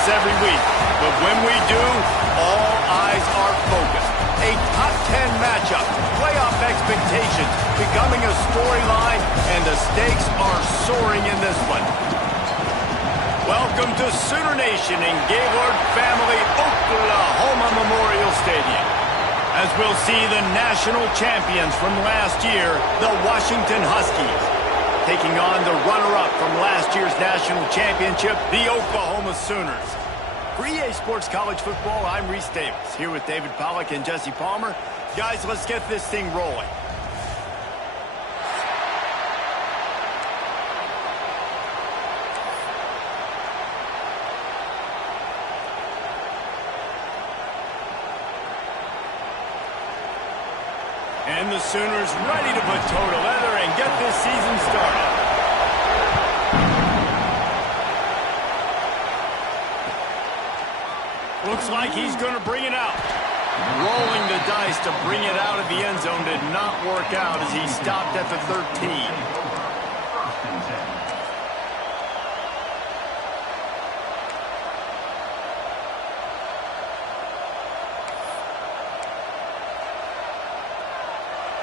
this every week, but when we do, all eyes are focused. A top 10 matchup, playoff expectations becoming a storyline, and the stakes are soaring in this one. Welcome to Sooner Nation in Gaylord Family Oklahoma Memorial Stadium, as we'll see the national champions from last year, the Washington Huskies, taking on the runner-up from last year's national championship, the Oklahoma Sooners. For EA Sports College Football, I'm Reese Davis, here with David Pollack and Jesse Palmer. Guys, let's get this thing rolling. And the Sooners ready to put toe to leather and get this season started. Looks like he's going to bring it out. Rolling the dice to bring it out of the end zone did not work out as he stopped at the 13.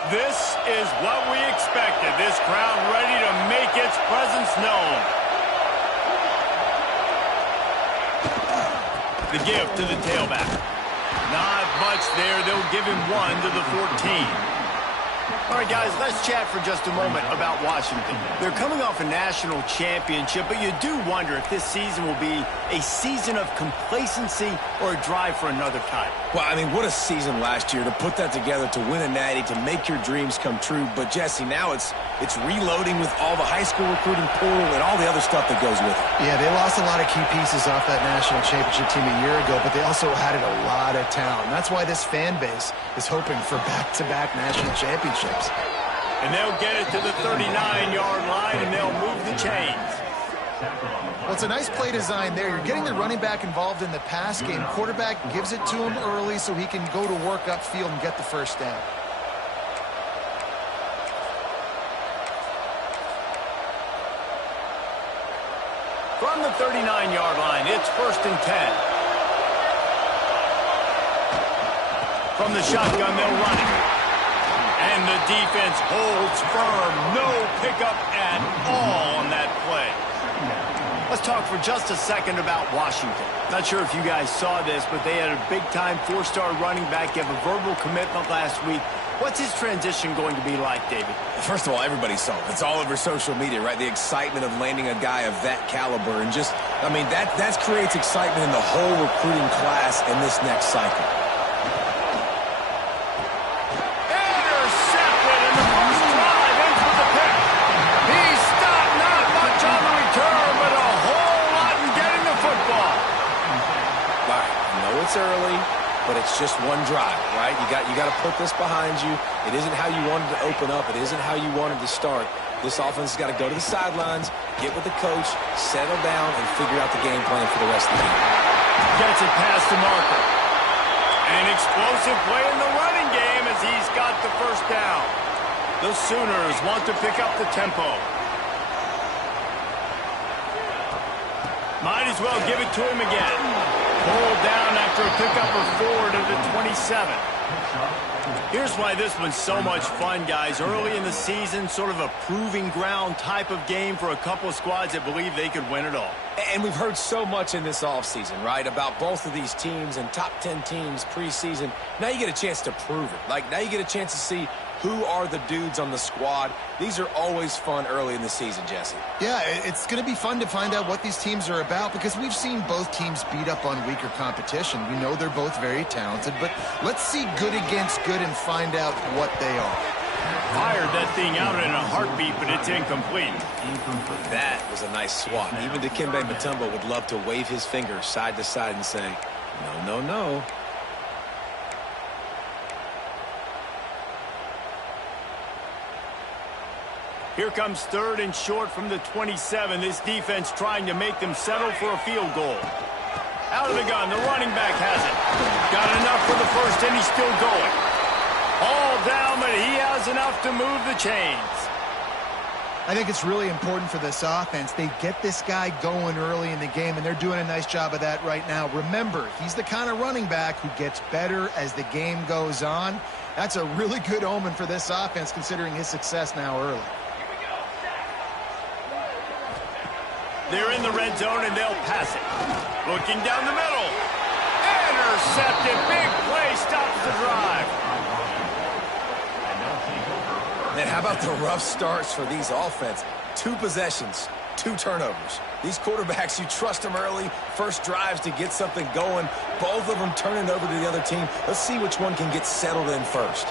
This is what we expected. This crowd ready to make its presence known. The give to the tailback. Not much there. They'll give him one to the 14. All right, guys, let's chat for just a moment about Washington. They're coming off a national championship, but you do wonder if this season will be a season of complacency or a drive for another title. Well, I mean, what a season last year to put that together, to win a natty, to make your dreams come true. But, Jesse, now it's reloading with all the high school recruiting pool and all the other stuff that goes with it. Yeah, they lost a lot of key pieces off that national championship team a year ago, but they also added a lot of talent. That's why this fan base is hoping for back-to-back national championships. And they'll get it to the 39-yard line, and they'll move the chains. Well, it's a nice play design there. You're getting the running back involved in the pass game. Quarterback gives it to him early so he can go to work upfield and get the first down. From the 39-yard line, it's 1st and 10. From the shotgun, they'll run it. And the defense holds firm. No pickup at all on that play. Let's talk for just a second about Washington. Not sure if you guys saw this, but they had a big-time 4-star running back give a verbal commitment last week. What's his transition going to be like, David? First of all, everybody saw it. It's all over social media, right? The excitement of landing a guy of that caliber. And just, I mean, that creates excitement in the whole recruiting class in this next cycle. It's early, but it's just one drive, right? You got to put this behind you. It isn't how you wanted to open up. It isn't how you wanted to start. This offense has got to go to the sidelines, get with the coach, settle down, and figure out the game plan for the rest of the game. Gets it past the marker. An explosive play in the running game as he's got the first down. The Sooners want to pick up the tempo. Might as well give it to him again. Pulled down after a pickup of 4 to the 27. Here's why this one's so much fun, guys. Early in the season, sort of a proving ground type of game for a couple of squads that believe they could win it all. And we've heard so much in this offseason, right, about both of these teams and top 10 teams preseason. Now you get a chance to prove it. Like, now you get a chance to see who are the dudes on the squad. These are always fun early in the season, Jesse. Yeah, it's going to be fun to find out what these teams are about because we've seen both teams beat up on weaker competition. We know they're both very talented, but let's see good against good and find out what they are. Fired that thing out in a heartbeat, but it's incomplete. That was a nice swat. Even Dikembe Mutombo would love to wave his finger side to side and say, no, no, no. Here comes 3rd and short from the 27. This defense trying to make them settle for a field goal. Out of the gun, the running back has it. Got enough for the first, and he's still going. All down, but he has enough to move the chains. I think it's really important for this offense. They get this guy going early in the game, and they're doing a nice job of that right now. Remember, he's the kind of running back who gets better as the game goes on. That's a really good omen for this offense, considering his success now early. They're in the red zone, and they'll pass it. Looking down the middle. Intercepted. Big play stops the drive. And how about the rough starts for these offense? 2 possessions, 2 turnovers. These quarterbacks, you trust them early, first drives to get something going. Both of them turning over to the other team. Let's see which one can get settled in first.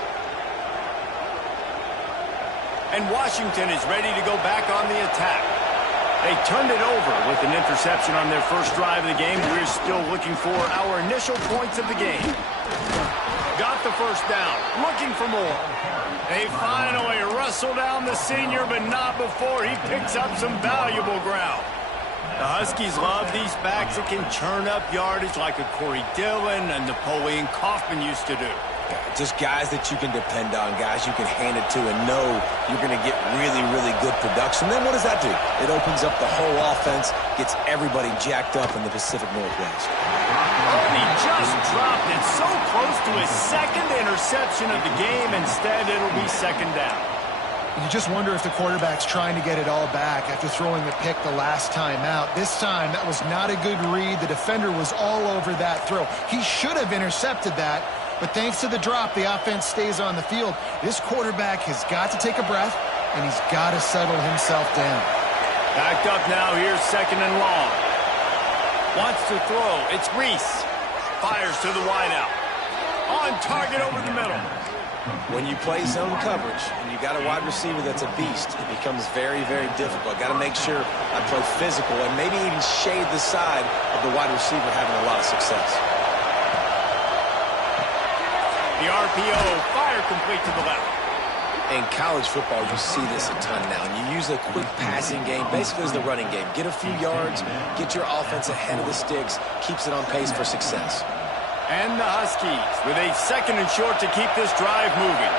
And Washington is ready to go back on the attack. They turned it over with an interception on their first drive of the game. We're still looking for our initial points of the game. Got the first down, looking for more. They finally wrestle down the senior, but not before he picks up some valuable ground. The Huskies love these backs that can churn up yardage like a Corey Dillon and Napoleon Kaufman used to do. Just guys that you can depend on, guys you can hand it to and know you're going to get really, really good production. Then what does that do? It opens up the whole offense, gets everybody jacked up in the Pacific Northwest. Oh, he just dropped it so close to his second interception of the game. Instead, it'll be second down. You just wonder if the quarterback's trying to get it all back after throwing the pick the last time out. This time, that was not a good read. The defender was all over that throw. He should have intercepted that, but thanks to the drop, the offense stays on the field. This quarterback has got to take a breath, and he's got to settle himself down. Backed up now, here's second and long. Wants to throw, it's Reese. Fires to the wideout. On target over the middle. When you play zone coverage and you got a wide receiver that's a beast, it becomes very, very difficult. Got to make sure I play physical and maybe even shade the side of the wide receiver having a lot of success. The RPO, fire complete to the left. In college football, you see this a ton now. And you use a quick passing game, basically as the running game. Get a few yards, get your offense ahead of the sticks, keeps it on pace for success. And the Huskies with a second and short to keep this drive moving.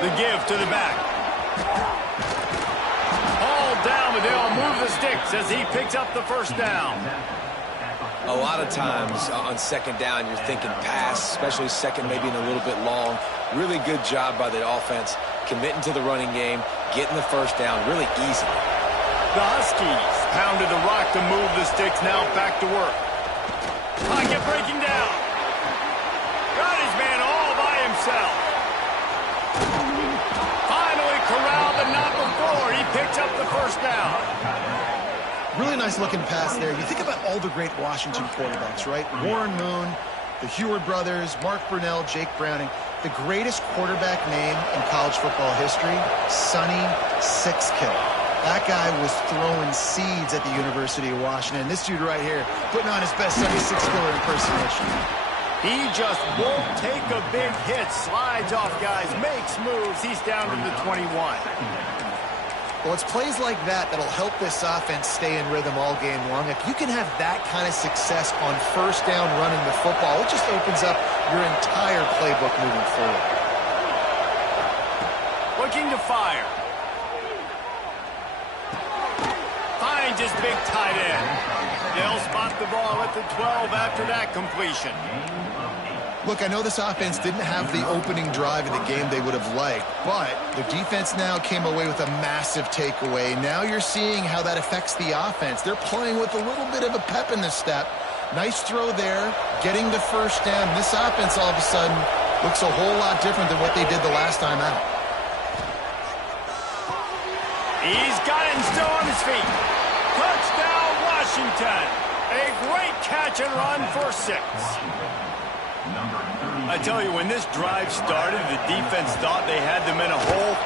The give to the back. All down, but they'll move the sticks as he picks up the first down. A lot of times on second down, you're thinking pass, especially second, maybe in a little bit long. Really good job by the offense, committing to the running game, getting the first down really easy. The Huskies pounded the rock to move the sticks, now back to work. Pocket breaking down. Got his man all by himself. Finally corralled, but not before. He picks up the first down. Really nice looking pass there. You think about all the great Washington quarterbacks, right? Warren Moon, the Heward brothers, Mark Brunell, Jake Browning. The greatest quarterback name in college football history, Sonny Sixkill. That guy was throwing seeds at the University of Washington. This dude right here, putting on his best Sonny Sixkiller impersonation. He just won't take a big hit. Slides off guys, makes moves. He's down to the 21. Well, it's plays like that that'll help this offense stay in rhythm all game long. If you can have that kind of success on first down running the football, it just opens up your entire playbook moving forward. Looking to fire. Finds his big tight end. They'll spot the ball at the 12 after that completion. Look, I know this offense didn't have the opening drive of the game they would have liked, but the defense now came away with a massive takeaway. Now you're seeing how that affects the offense. They're playing with a little bit of a pep in the step. Nice throw there, getting the first down. This offense all of a sudden looks a whole lot different than what they did the last time out. He's got it and still on his feet. Touchdown, Washington. A great catch and run for 6. I tell you, when this drive started, the defense thought they had them in a hole.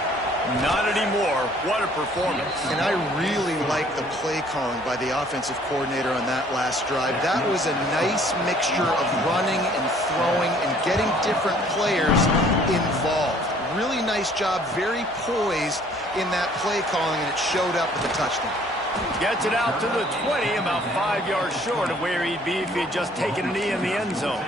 Not anymore. What a performance. And I really like the play calling by the offensive coordinator on that last drive. That was a nice mixture of running and throwing and getting different players involved. Really nice job, very poised in that play calling, and it showed up with the touchdown. Gets it out to the 20, about 5 yards short of where he'd be if he had just taken a knee in the end zone.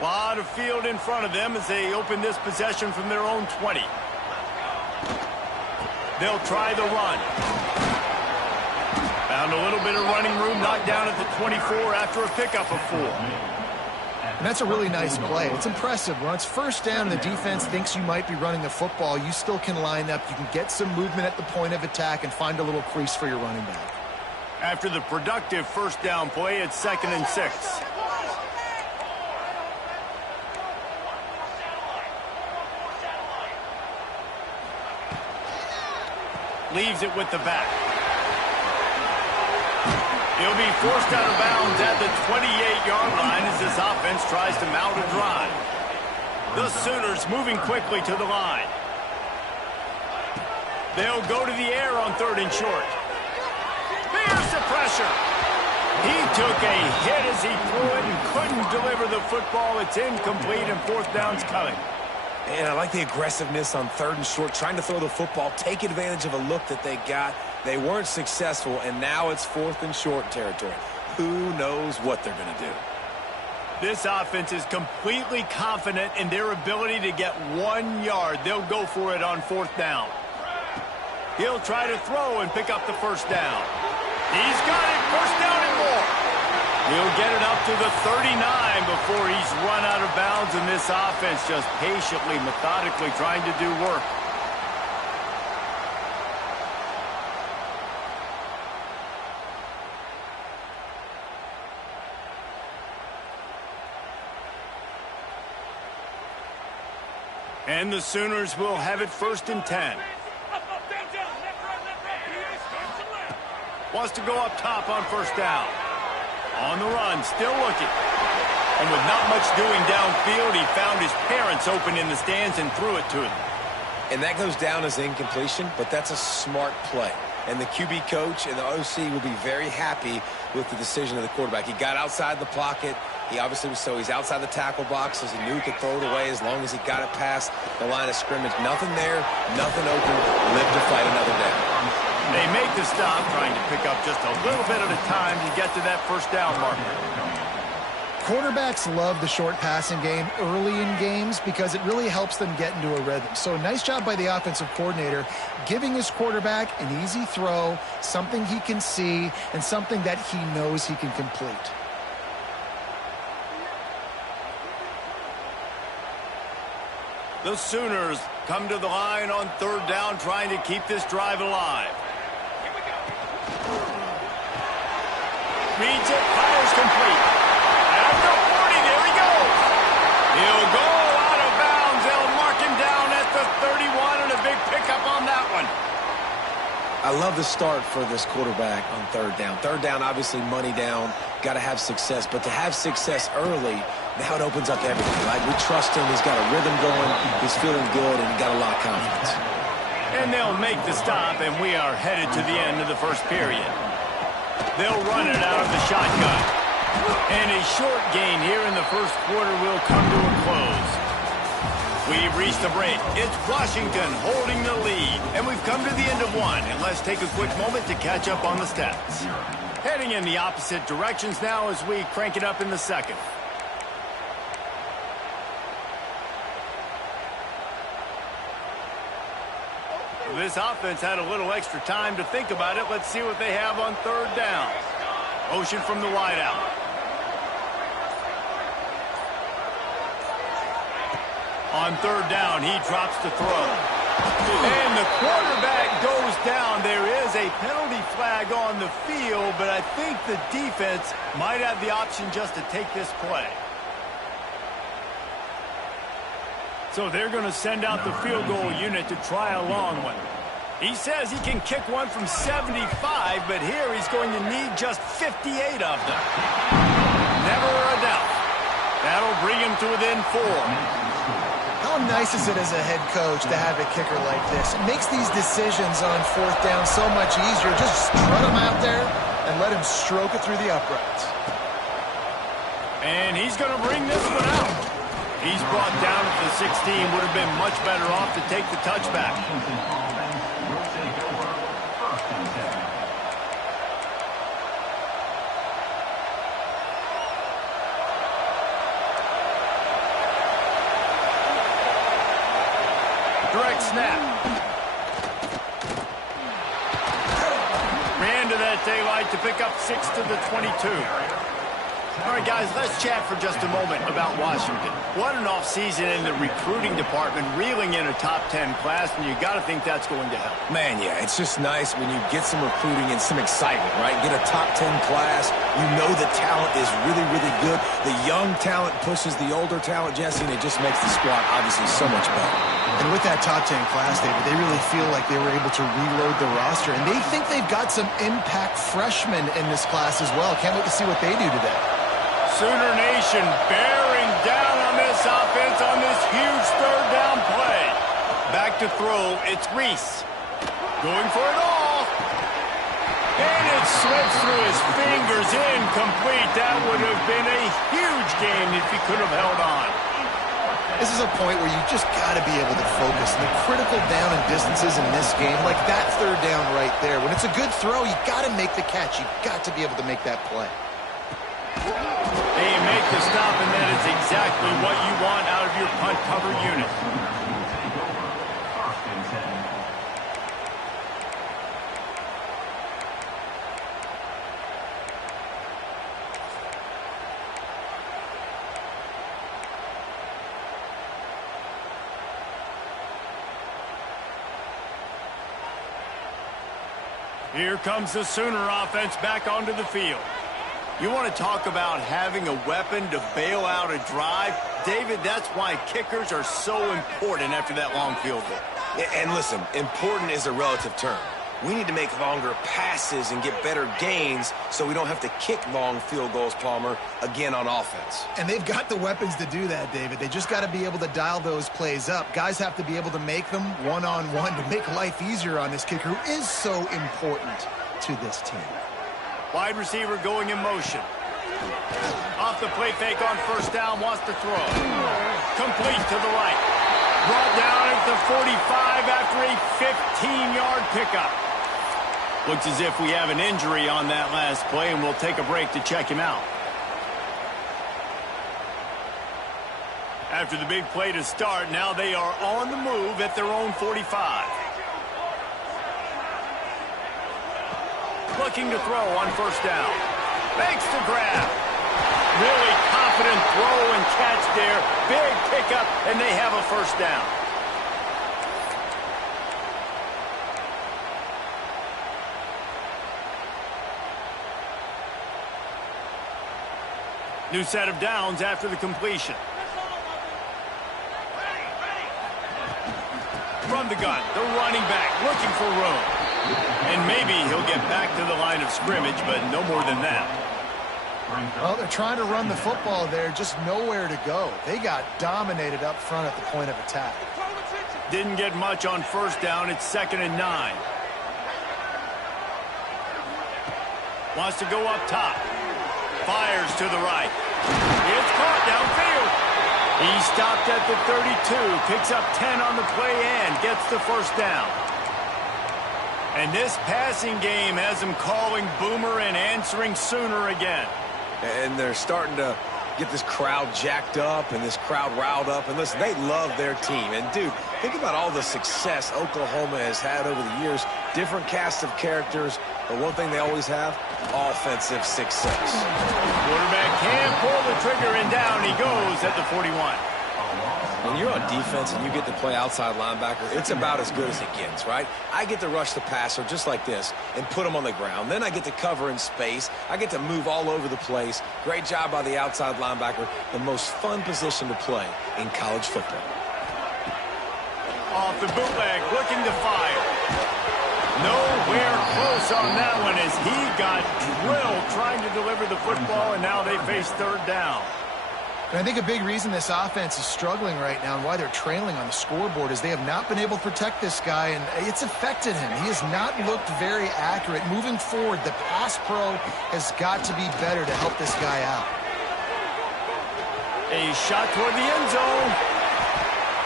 A lot of field in front of them as they open this possession from their own 20. They'll try the run. Found a little bit of running room, knocked down at the 24 after a pickup of 4. And that's a really nice play. It's impressive. When it's first down, the defense thinks you might be running the football. You still can line up. You can get some movement at the point of attack and find a little crease for your running back. After the productive first down play, it's 2nd and 6. Leaves it with the back. He'll be forced out of bounds at the 28-yard line as this offense tries to mount a drive. The Sooners moving quickly to the line. They'll go to the air on 3rd and short. Here's the pressure. He took a hit as he threw it and couldn't deliver the football. It's incomplete and 4th down's coming. And I like the aggressiveness on 3rd and short, trying to throw the football, take advantage of a look that they got. They weren't successful, and now it's 4th and short territory. Who knows what they're going to do? This offense is completely confident in their ability to get 1 yard. They'll go for it on 4th down. He'll try to throw and pick up the first down. He's got it, first down and more. He'll get it up to the 39 before he's run out of bounds, and this offense just patiently, methodically trying to do work. And the Sooners will have it 1st and 10. Wants to go up top on first down. On the run, still looking. And with not much doing downfield, he found his parents open in the stands and threw it to them. And that goes down as incompletion, but that's a smart play. And the QB coach and the OC will be very happy with the decision of the quarterback. He got outside the pocket. He obviously was, so he's outside the tackle box, as he knew he could throw it away as long as he got it past the line of scrimmage. Nothing there, nothing open, live to fight another down. They make the stop, trying to pick up just a little bit at a time to get to that first down marker. Quarterbacks love the short passing game early in games because it really helps them get into a rhythm. So nice job by the offensive coordinator giving his quarterback an easy throw, something he can see, and something that he knows he can complete. The Sooners come to the line on 3rd down, trying to keep this drive alive. Reads it, fires complete. At the 40, there he goes. He'll go out of bounds. They'll mark him down at the 31, and a big pickup on that one. I love the start for this quarterback on 3rd down. 3rd down, obviously money down, got to have success. But to have success early, now it opens up everything. Like, we trust him. He's got a rhythm going. He's feeling good, and he got a lot of confidence. And they'll make the stop, and we are headed to the end of the first period. They'll run it out of the shotgun. And a short gain here in the first quarter will come to a close. We've reached the break. It's Washington holding the lead. And we've come to the end of one. And let's take a quick moment to catch up on the stats. Heading in the opposite directions now as we crank it up in the second. This offense had a little extra time to think about it. Let's see what they have on 3rd down. Motion from the wideout. On 3rd down, he drops to throw. And the quarterback goes down. There is a penalty flag on the field, but I think the defense might have the option just to take this play. So they're going to send out the field goal unit to try a long one. He says he can kick one from 75, but here he's going to need just 58 of them. Never a doubt. That'll bring him to within 4. How nice is it as a head coach to have a kicker like this? It makes these decisions on 4th down so much easier. Just strut him out there and let him stroke it through the uprights. And he's going to bring this one out. He's brought down at the 16. Would have been much better off to take the touchback. Direct snap. Ran to that daylight to pick up 6 to the 22. All right, guys, let's chat for just a moment about Washington. What an offseason in the recruiting department, reeling in a top 10 class, and you got to think that's going to help. Man, yeah, it's just nice when you get some recruiting and some excitement, right? Get a top 10 class. You know the talent is really, really good. The young talent pushes the older talent, Jesse, and it just makes the squad obviously so much better. And with that top 10 class, David, they really feel like they were able to reload the roster, and they think they've got some impact freshmen in this class as well. Can't wait to see what they do today. Sooner Nation bearing down on this offense on this huge third down play. Back to throw, it's Reese. Going for it all. And it slips through his fingers, incomplete. That would have been a huge game if he could have held on. This is a point where you just got to be able to focus. And the critical down and distances in this game, like that third down right there. When it's a good throw, you got to make the catch. You got to be able to make that play. They make the stop, and that is exactly what you want out of your punt cover unit. Here comes the Sooner offense back onto the field. You want to talk about having a weapon to bail out a drive? David, that's why kickers are so important after that long field goal. And listen, important is a relative term. We need to make longer passes and get better gains so we don't have to kick long field goals, Palmer, again on offense. And they've got the weapons to do that, David. They just got to be able to dial those plays up. Guys have to be able to make them one-on-one to make life easier on this kicker who is so important to this team. Wide receiver going in motion. Off the play fake on first down, wants to throw. Complete to the right. Brought down at the 45 after a 15-yard pickup. Looks as if we have an injury on that last play, and we'll take a break to check him out. After the big play to start, now they are on the move at their own 45. Looking to throw on first down. Makes the grab. Really confident throw and catch there. Big pickup, and they have a first down. New set of downs after the completion. From the gun, the running back looking for room. And maybe he'll get back to the line of scrimmage, but no more than that. Well, they're trying to run the football there, just nowhere to go. They got dominated up front at the point of attack. Didn't get much on first down. It's 2nd and 9. Wants to go up top. Fires to the right. It's caught downfield. He stopped at the 32, picks up 10 on the play and gets the first down. And this passing game has him calling Boomer and answering Sooner again. And they're starting to get this crowd jacked up and this crowd riled up. And listen, they love their team. And, dude, think about all the success Oklahoma has had over the years. Different cast of characters. But one thing they always have, offensive success. Quarterback can pull the trigger, and down he goes at the 41. When you're on defense and you get to play outside linebacker, it's about as good as it gets, right? I get to rush the passer just like this and put him on the ground. Then I get to cover in space. I get to move all over the place. Great job by the outside linebacker. The most fun position to play in college football. Off the bootleg, looking to fire. Nowhere close on that one as he got drilled trying to deliver the football, and now they face third down. And I think a big reason this offense is struggling right now and why they're trailing on the scoreboard is they have not been able to protect this guy, and it's affected him. He has not looked very accurate. Moving forward, the pass pro has got to be better to help this guy out. A shot toward the end zone.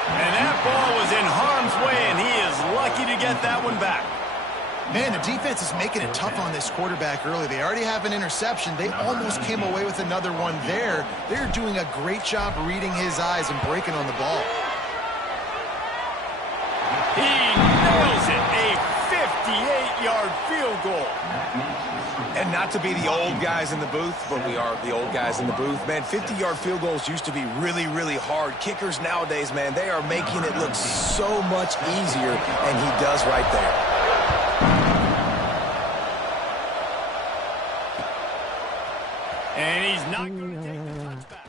And that ball was in harm's way, and he is lucky to get that one back. Man, the defense is making it tough on this quarterback early. They already have an interception. They almost came away with another one there. They're doing a great job reading his eyes and breaking on the ball. He nails it. A 58-yard field goal. And not to be the old guys in the booth, but we are the old guys in the booth. Man, 50-yard field goals used to be really, really hard. Kickers nowadays, man, they are making it look so much easier, and he does right there. And he's not going to take the touchback.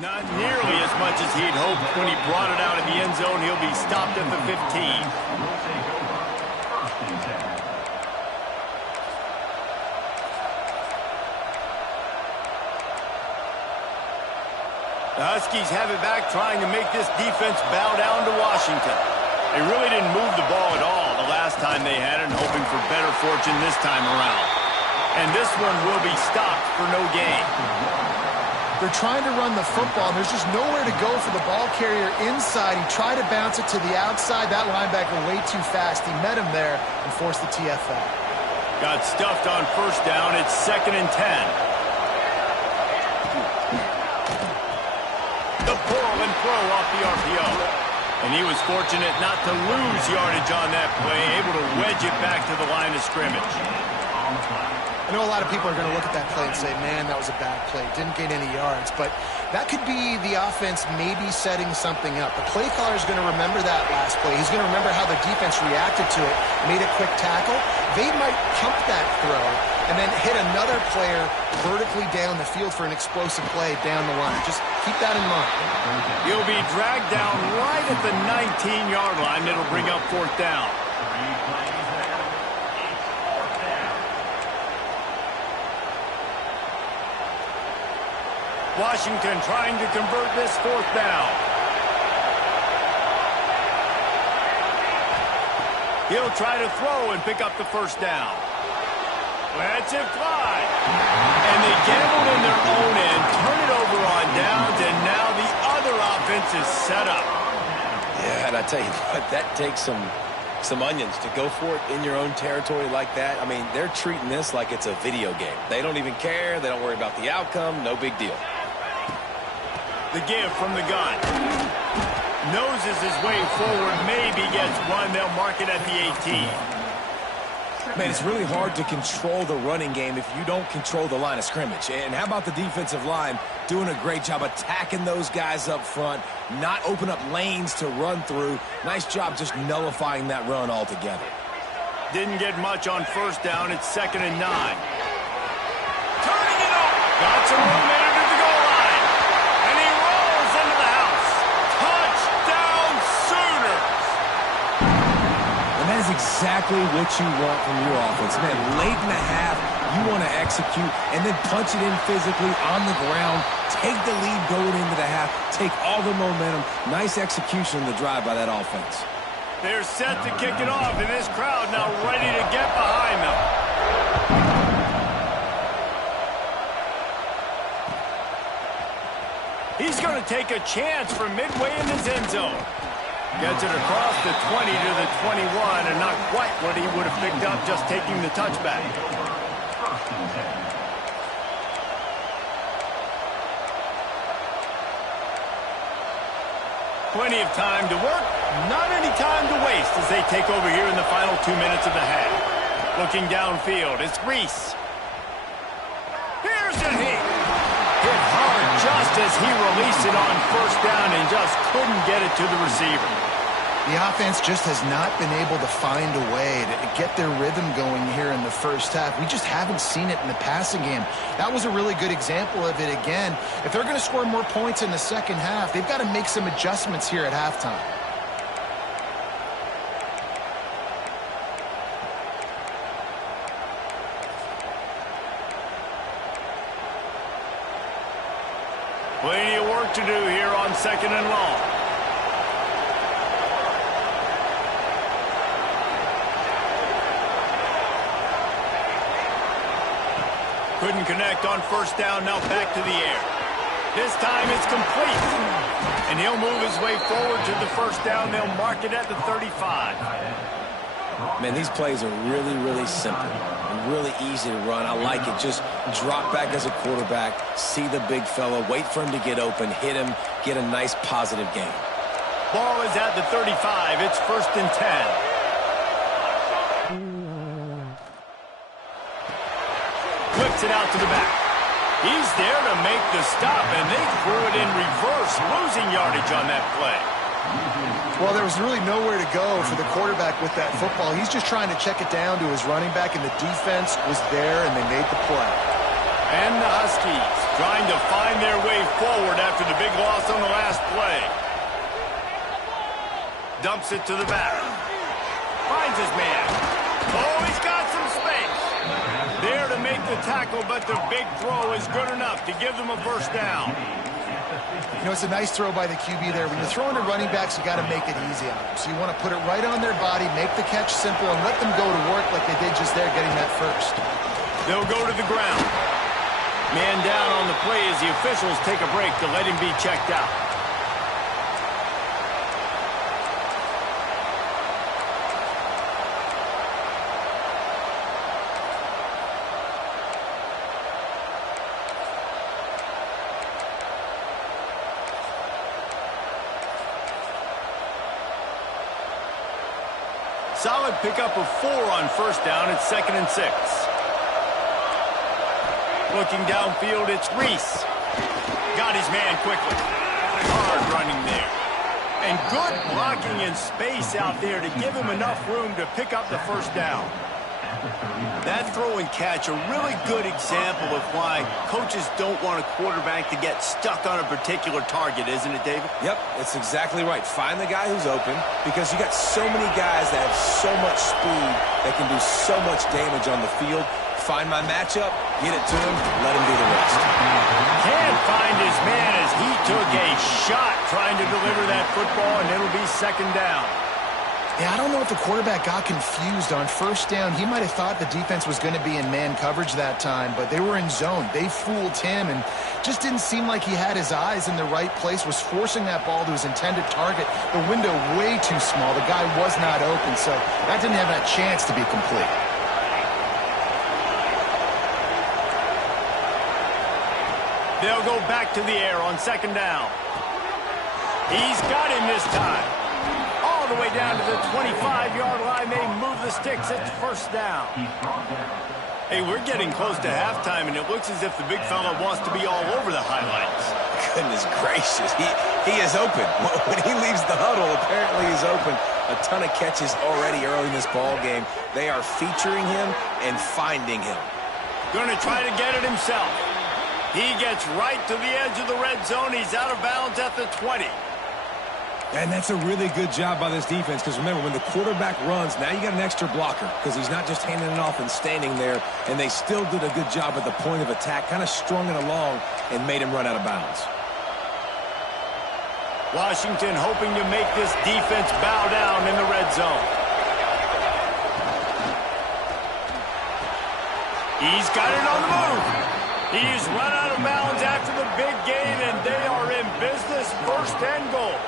Not nearly as much as he'd hoped when he brought it out of the end zone. He'll be stopped at the 15. The Huskies have it back, trying to make this defense bow down to Washington. They really didn't move the ball at all the last time they had it, and hoping for better fortune this time around. And this one will be stopped for no gain. They're trying to run the football, and there's just nowhere to go for the ball carrier inside. He tried to bounce it to the outside. That linebacker way too fast. He met him there and forced the TFL. Got stuffed on first down. It's 2nd and 10. The pull and throw off the RPO. And he was fortunate not to lose yardage on that play, able to wedge it back to the line of scrimmage. I know a lot of people are going to look at that play and say, man, that was a bad play. Didn't gain any yards. But that could be the offense maybe setting something up. The play caller is going to remember that last play. He's going to remember how the defense reacted to it, made a quick tackle. They might pump that throw and then hit another player vertically down the field for an explosive play down the line. Just keep that in mind. He'll be dragged down right at the 19-yard line. It'll bring up 4th down. Washington trying to convert this 4th down. He'll try to throw and pick up the 1st down. Let's it fly. And they gambled in their own end, turn it over on downs, and now the other offense is set up. Yeah, and I tell you what, that takes some onions to go for it in your own territory like that. I mean, they're treating this like it's a video game. They don't even care. They don't worry about the outcome. No big deal. The give from the gun. Noses his way forward, maybe gets one. They'll mark it at the 18. Man, it's really hard to control the running game if you don't control the line of scrimmage. And how about the defensive line doing a great job attacking those guys up front, not open up lanes to run through. Nice job just nullifying that run altogether. Didn't get much on 1st down. It's 2nd and 9. Turning it up. Got some room in it to the goal line. And he rolls into the house. Touchdown Sooners. And that is exactly what you want from your offense. Man, late in the half, you want to execute and then punch it in physically on the ground, take the lead going into the half, take all the momentum. Nice execution of the drive by that offense. They're set to kick it off, and this crowd now ready to get behind them. He's going to take a chance from midway in his end zone. Gets it across the 20 to the 21, and not quite what he would have picked up just taking the touchback. Plenty of time to work, not any time to waste as they take over here in the final 2 minutes of the half. Looking downfield, it's Reese. Here's a hit. Hit hard just as he released it on 1st down and just couldn't get it to the receiver. The offense just has not been able to find a way to get their rhythm going here in the first half. We just haven't seen it in the passing game. That was a really good example of it again. If they're going to score more points in the second half, they've got to make some adjustments here at halftime. Plenty of work to do here on 2nd and long. Couldn't connect on 1st down, now back to the air. This time it's complete. And he'll move his way forward to the 1st down. They'll mark it at the 35. Man, these plays are really, really simple and really easy to run. I like it. Just drop back as a quarterback, see the big fella, wait for him to get open, hit him, get a nice positive gain. Ball is at the 35. It's 1st and 10. Flips it out to the back. He's there to make the stop, and they threw it in reverse, losing yardage on that play. Well, there was really nowhere to go for the quarterback with that football. He's just trying to check it down to his running back, and the defense was there, and they made the play. And the Huskies trying to find their way forward after the big loss on the last play. Dumps it to the back. Finds his man. Oh, he's got some space. There to make the tackle, but the big throw is good enough to give them a first down. You know, it's a nice throw by the QB there. When you're throwing to running backs, you got to make it easy on them. So you want to put it right on their body, make the catch simple, and let them go to work like they did just there, getting that first. They'll go to the ground. Man down on the play as the officials take a break to let him be checked out. Solid pickup of 4 on first down. It's 2nd and 6. Looking downfield, it's Reese. Got his man quickly. Hard running there. And good blocking in space out there to give him enough room to pick up the first down. That throw and catch, a really good example of why coaches don't want a quarterback to get stuck on a particular target, isn't it, David? Yep, it's exactly right. Find the guy who's open, because you got so many guys that have so much speed that can do so much damage on the field. Find my matchup, get it to him, let him do the rest. Can't find his man as he took a shot trying to deliver that football, and it'll be 2nd down. Yeah, I don't know if the quarterback got confused on first down. He might have thought the defense was going to be in man coverage that time, but they were in zone. They fooled him and just didn't seem like he had his eyes in the right place, was forcing that ball to his intended target. The window way too small. The guy was not open, so that didn't have that chance to be complete. They'll go back to the air on 2nd down. He's got him this time. All the way down to the 25-yard line. They move the sticks. It's 1st down. Hey, we're getting close to halftime, and it looks as if the big fella wants to be all over the highlights. Goodness gracious. He is open. When he leaves the huddle, apparently he's open. A ton of catches already early in this ball game. They are featuring him and finding him. Going to try to get it himself. He gets right to the edge of the red zone. He's out of bounds at the 20. And that's a really good job by this defense, because remember, when the quarterback runs, now you got an extra blocker, because he's not just handing it off and standing there, and they still did a good job at the point of attack, kind of strung it along and made him run out of bounds. Washington hoping to make this defense bow down in the red zone. He's got it on the move. He's run out of bounds after the big gain, and they are in business. 1st and goal.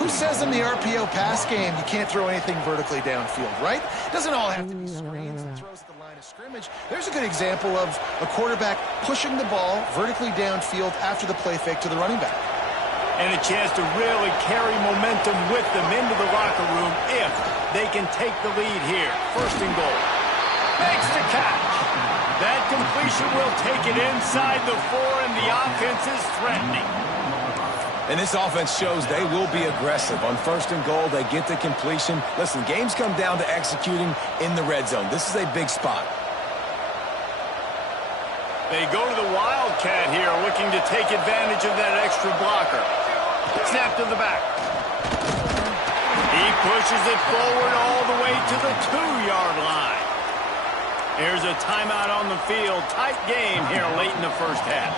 Who says in the RPO pass game you can't throw anything vertically downfield, right? Doesn't all have to be screens and throws at the line of scrimmage. There's a good example of a quarterback pushing the ball vertically downfield after the play fake to the running back. And a chance to really carry momentum with them into the locker room if they can take the lead here. 1st and goal. Makes the catch. That completion will take it inside the 4, and the offense is threatening. And this offense shows they will be aggressive. On 1st and goal, they get the completion. Listen, games come down to executing in the red zone. This is a big spot. They go to the Wildcat here, looking to take advantage of that extra blocker. Snap to the back. He pushes it forward all the way to the 2-yard line. There's a timeout on the field. Tight game here late in the first half.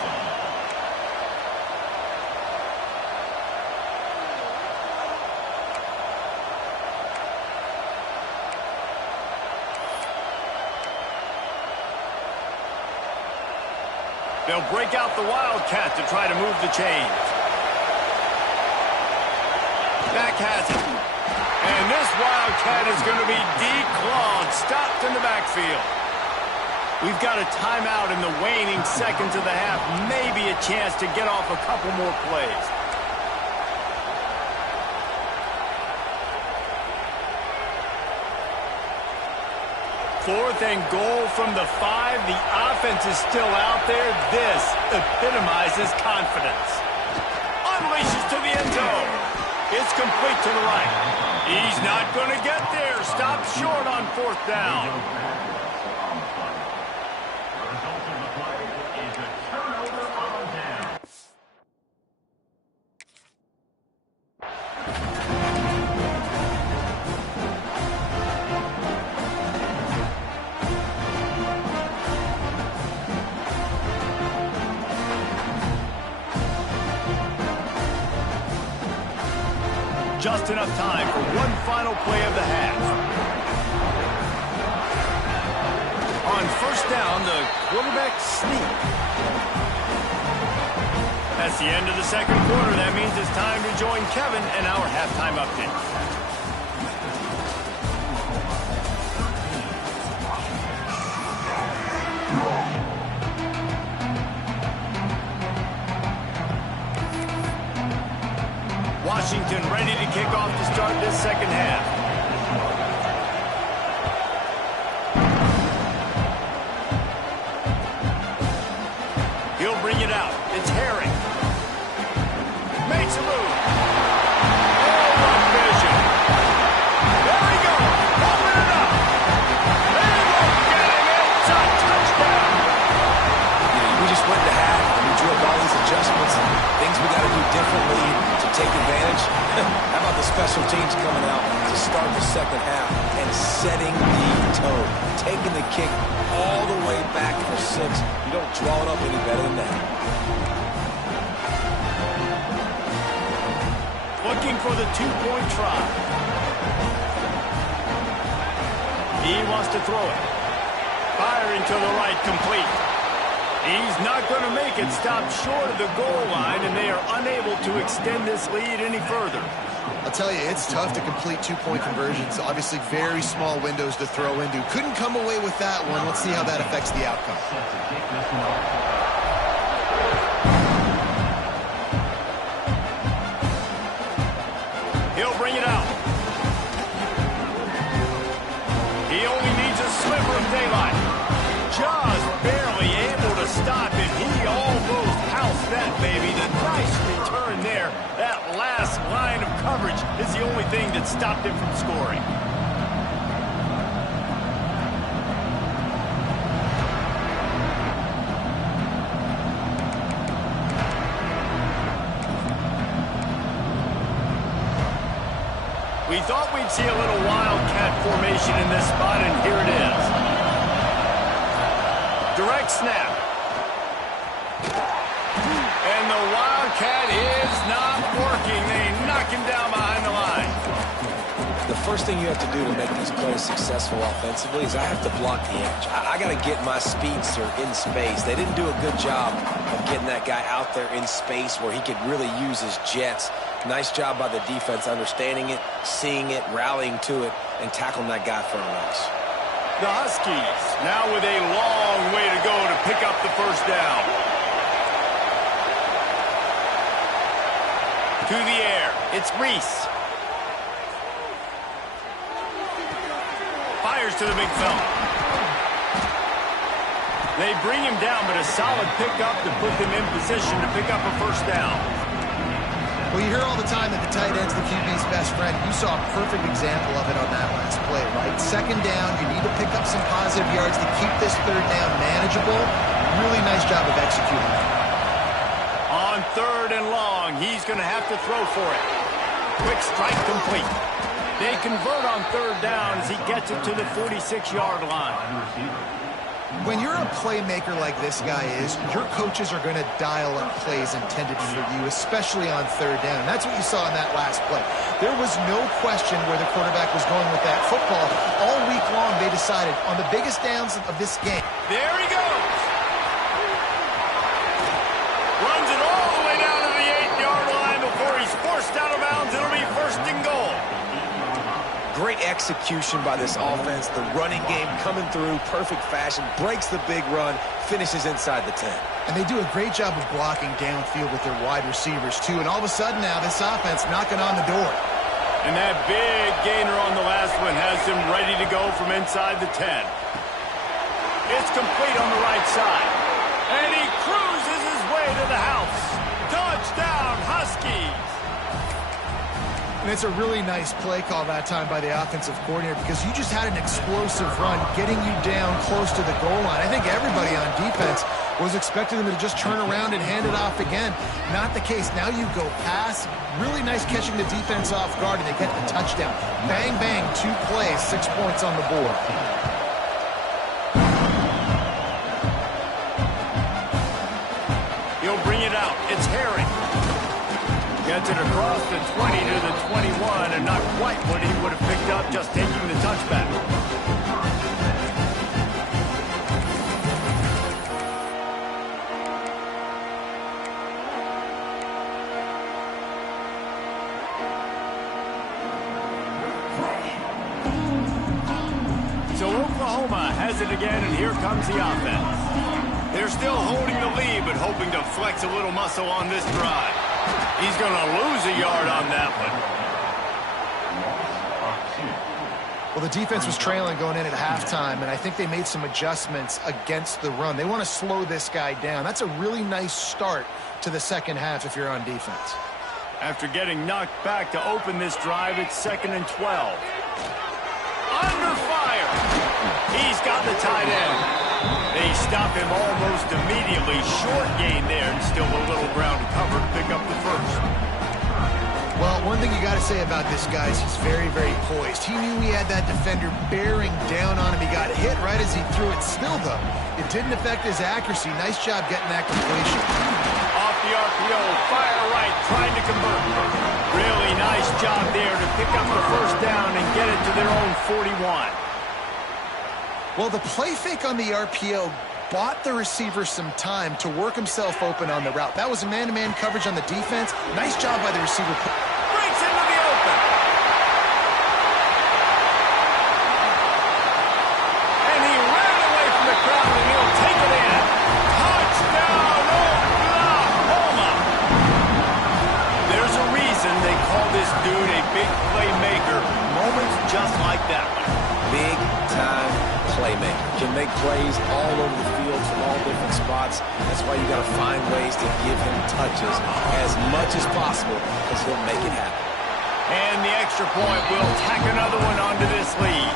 They'll break out the Wildcat to try to move the chains. Back has it. And this Wildcat is going to be declawed, stopped in the backfield. We've got a timeout in the waning seconds of the half. Maybe a chance to get off a couple more plays. 4th and goal from the 5. The offense is still out there. This epitomizes confidence. Unleashes to the end zone. It's complete to the right. He's not going to get there. Stopped short on 4th down. Just enough time for one final play of the half. On 1st down, the quarterback sneak. That's the end of the 2nd quarter. That means it's time to join Kevin in our halftime update. Washington ready to kick off to start this 2nd half. He'll bring it out. It's Herring. Makes a move. Oh, what vision. There we go. Open it up. They won't get him. It's a touchdown. We just went to half and we drew up all these adjustments and things we got to do differently to take advantage. How about the special teams coming out to start the 2nd half and setting the tone, taking the kick all the way back for 6. You don't draw it up any better than that. Looking for the 2-point try. He wants to throw it. Firing to the right, complete. He's not going to make it. Stopped short of the goal line, and they are unable to extend this lead any further. I'll tell you, it's tough to complete 2-point conversions. Obviously, very small windows to throw into. Couldn't come away with that one. Let's see how that affects the outcome. He'll bring it out. He only needs a sliver of daylight. Just barely able to stop it. He almost housed that baby. The nice return there. That last line of coverage is the only thing that stopped him from scoring. We thought we'd see a little wildcat formation in this spot, and here it is. Direct snap. And the wildcat is not working. They knock him down behind the line. The first thing you have to do to make these plays successful offensively is I have to block the edge. I got to get my speedster in space. They didn't do a good job of getting that guy out there in space where he could really use his jets. Nice job by the defense understanding it, seeing it, rallying to it, and tackling that guy for a loss. The Huskies now with a long way to go to pick up the 1st down. To the air, it's Reese. Fires to the big fella. They bring him down, but a solid pickup to put them in position to pick up a 1st down. Well, you hear all the time that the tight end's the QB's best friend. You saw a perfect example of it on that last play, right? 2nd down, you need to pick up some positive yards to keep this 3rd down manageable. Really nice job of executing that. On 3rd and long, he's going to have to throw for it. Quick strike complete. They convert on 3rd down as he gets it to the 46-yard line. When you're a playmaker like this guy is, your coaches are going to dial up plays intended for you, especially on 3rd down. And that's what you saw in that last play. There was no question where the quarterback was going with that football. All week long, they decided on the biggest downs of this game. There he goes. Runs it all the way down to the 8-yard line before he's forced out of bounds. It'll be 1st and goal. Great execution by this offense. The running game coming through, perfect fashion, breaks the big run, finishes inside the 10. And they do a great job of blocking downfield with their wide receivers, too. And all of a sudden now, this offense knocking on the door. And that big gainer on the last one has them ready to go from inside the 10. It's complete on the right side. And he cruises his way to the house. Touchdown, Huskies! And it's a really nice play call that time by the offensive coordinator because you just had an explosive run getting you down close to the goal line. I think everybody on defense was expecting them to just turn around and hand it off again. Not the case. Now you go pass. Really nice catching the defense off guard, and they get the touchdown. Bang, bang, 2 plays, 6 points on the board. He'll bring it out. It's Herring. Gets it across the 20 to the 21, and not quite what he would have picked up just taking the touchback. So Oklahoma has it again, and here comes the offense. They're still holding the lead, but hoping to flex a little muscle on this drive. He's going to lose a yard on that one. Well, the defense was trailing going in at halftime, and I think they made some adjustments against the run. They want to slow this guy down. That's a really nice start to the second half if you're on defense. After getting knocked back to open this drive, it's 2nd and 12. Under fire. He's got the tight end. They stop him almost immediately. Short gain there, and still a little ground to cover to pick up the first. Well, one thing you got to say about this guy is he's very, very poised. He knew he had that defender bearing down on him. He got hit right as he threw it. Still, though, it didn't affect his accuracy. Nice job getting that completion. Off the RPO, fire right, trying to convert. Really nice job there to pick up the first down and get it to their own 41. Well, the play fake on the RPO bought the receiver some time to work himself open on the route. That was a man-to-man coverage on the defense. Nice job by the receiver. Breaks into the open. And he ran away from the crowd, and he'll take it in. Touchdown, Oklahoma! There's a reason they call this dude a big playmaker. Moments just like that one. Big-time playmaker. Can make plays all over the field from all different spots. That's why you got to find ways to give him touches as much as possible because he'll make it happen. And the extra point will tack another one onto this lead.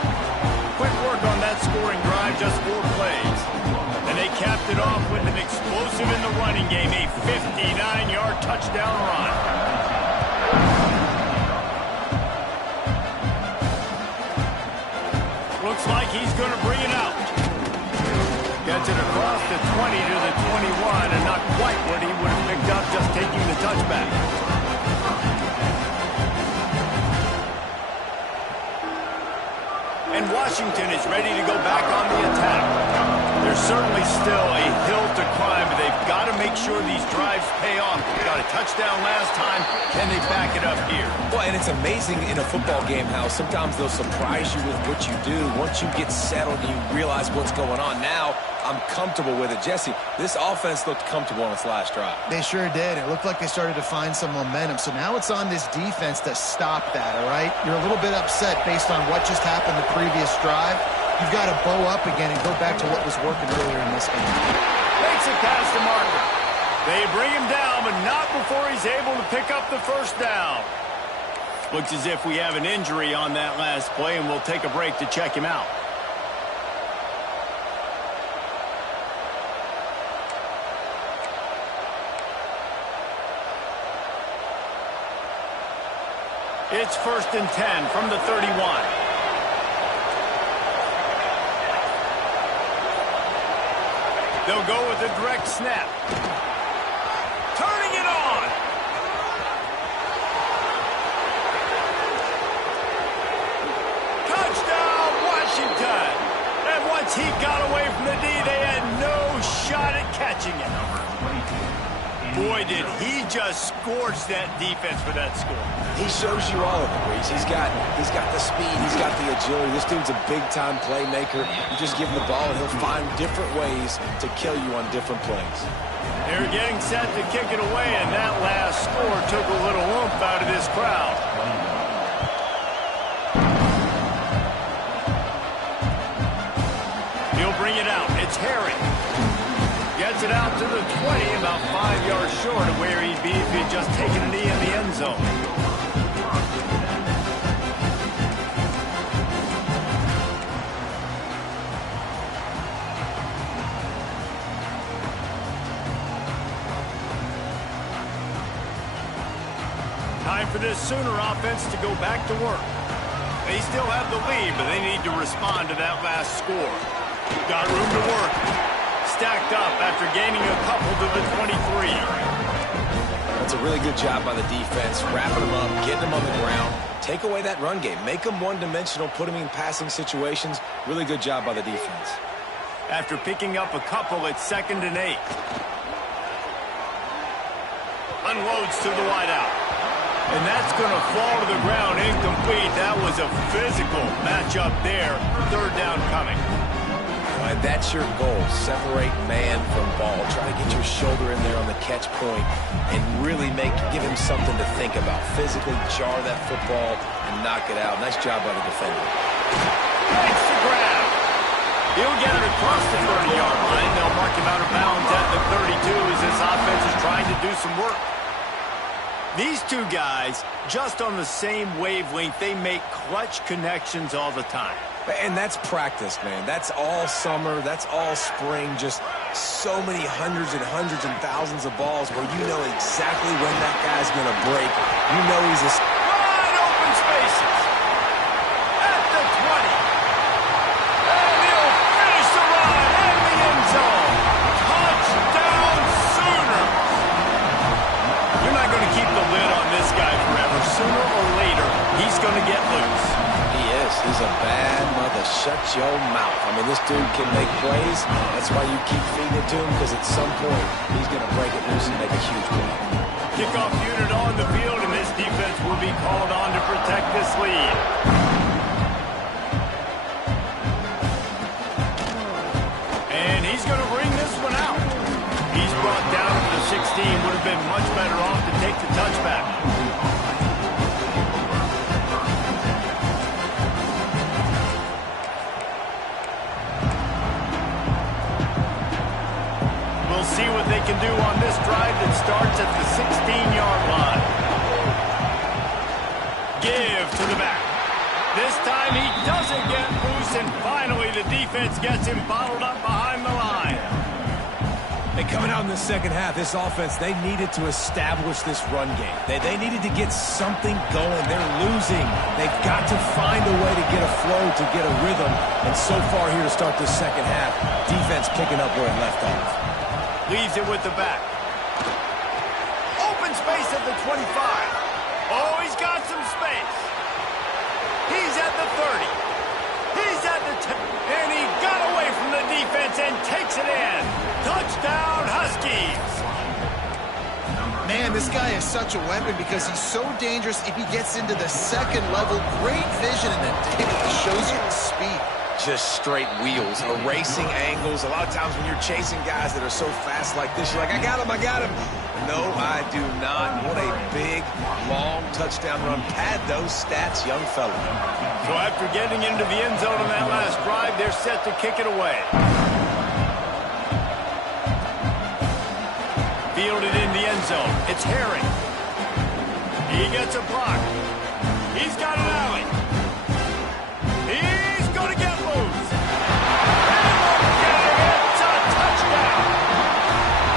Quick work on that scoring drive, just 4 plays. And they capped it off with an explosive in the running game, a 59-yard touchdown run. Looks like he's going to bring it out. Gets it across the 20 to the 21, and not quite what he would have picked up just taking the touchback. And Washington is ready to go back on the attack. There's certainly still a hill to climb, but they've got to make sure these drives pay off. Got a touchdown last time. Can they back it up here? Well, and it's amazing in a football game how sometimes they'll surprise you with what you do. Once you get settled and you realize what's going on. Now, I'm comfortable with it. Jesse, this offense looked comfortable on its last drive. They sure did. It looked like they started to find some momentum. So now it's on this defense to stop that, all right? You're a little bit upset based on what just happened the previous drive. You've got to bow up again and go back to what was working earlier in this game. Makes it past the marker. They bring him down, but not before he's able to pick up the first down. Looks as if we have an injury on that last play, and we'll take a break to check him out. It's 1st and 10 from the 31. They'll go with a direct snap. Turning it on. Touchdown, Washington. And once he got away from the D, they had no shot at catching it. Boy, did he just scorch that defense for that score. He shows you all of it, Reese. He's got the speed, he's got the agility. This dude's a big-time playmaker. You just give him the ball, and he'll find different ways to kill you on different plays. They're getting set to kick it away, and that last score took a little oomph out of this crowd. He'll bring it out. It's It's Harry. Gets it out to the 20, about 5 yards short of where he'd be if he'd just taken a knee in the end zone. Time for this Sooner offense to go back to work. They still have the lead, but they need to respond to that last score. Got room to work. Stacked up after gaining a couple to the 23. That's a really good job by the defense, wrapping them up, getting them on the ground. Take away that run game. Make them one-dimensional, put them in passing situations. Really good job by the defense. After picking up a couple, it's 2nd and 8. Unloads to the wideout. And that's going to fall to the ground incomplete. That was a physical matchup there. 3rd down coming. Right, that's your goal. Separate man from ball. Try to get your shoulder in there on the catch point and really give him something to think about. Physically jar that football and knock it out. Nice job by the defender. Makes the grab. He'll get it across the 30-yard line. They'll mark him out of bounds at the 32 as this offense is trying to do some work. These two guys, just on the same wavelength, they make clutch connections all the time. And that's practice, man. That's all summer. That's all spring. Just so many hundreds and thousands of balls where you know exactly when that guy's going to break. You know he's a... Wide open spaces. At the 20. And he'll finish the run in the end zone. Touchdown Sooners. You're not going to keep the lid on this guy forever. Sooner or later, he's going to get loose. He is. He's a bad mother. Shut your mouth. I mean, this dude can make plays. That's why you keep feeding it to him, because at some point, he's going to break it loose and make a huge play. Kickoff unit on the field, and this defense will be called on to protect this lead. And he's going to bring this one out. He's brought down to the 16. Would have been much better off to take the touchback. We'll see what they can do on this drive that starts at the 16-yard line. Give to the back. This time he doesn't get loose, and finally the defense gets him bottled up behind the line. And coming out in the second half, this offense, they needed to establish this run game. They needed to get something going. They're losing. They've got to find a way to get a flow, to get a rhythm. And so far here to start this second half, defense picking up where it left off. Leaves it with the back. Open space at the 25. Oh, he's got some space. He's at the 30. He's at the 10. And he got away from the defense and takes it in. Touchdown, Huskies. Man, this guy is such a weapon because he's so dangerous if he gets into the second level. Great vision, and then it shows you his speed. Just straight wheels, erasing angles. A lot of times when you're chasing guys that are so fast like this, you're like, I got him, I got him. No, I do not. What a big, long touchdown run. Pad those stats, young fella. So after getting into the end zone on that last drive, they're set to kick it away. Fielded in the end zone. It's Harry. He gets a block. He's got an alley. He's going to get loose. And we'll get it. It's a touchdown.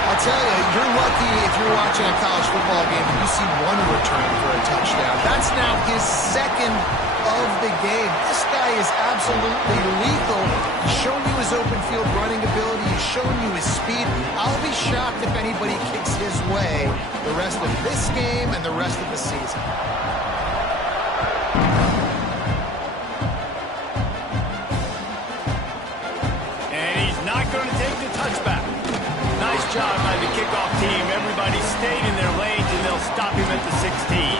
I'll tell you, you're lucky if you're watching a college football game and you see one return for a touchdown. That's now his second of the game. This guy is absolutely lethal. He's shown you his open field running ability. He's shown you his speed. I'll be shocked if anybody kicks his way the rest of this game and the rest of the season. And he's not going to take the touchback. Nice job by the kickoff team. Everybody stayed in their lanes, and they'll stop him at the 16.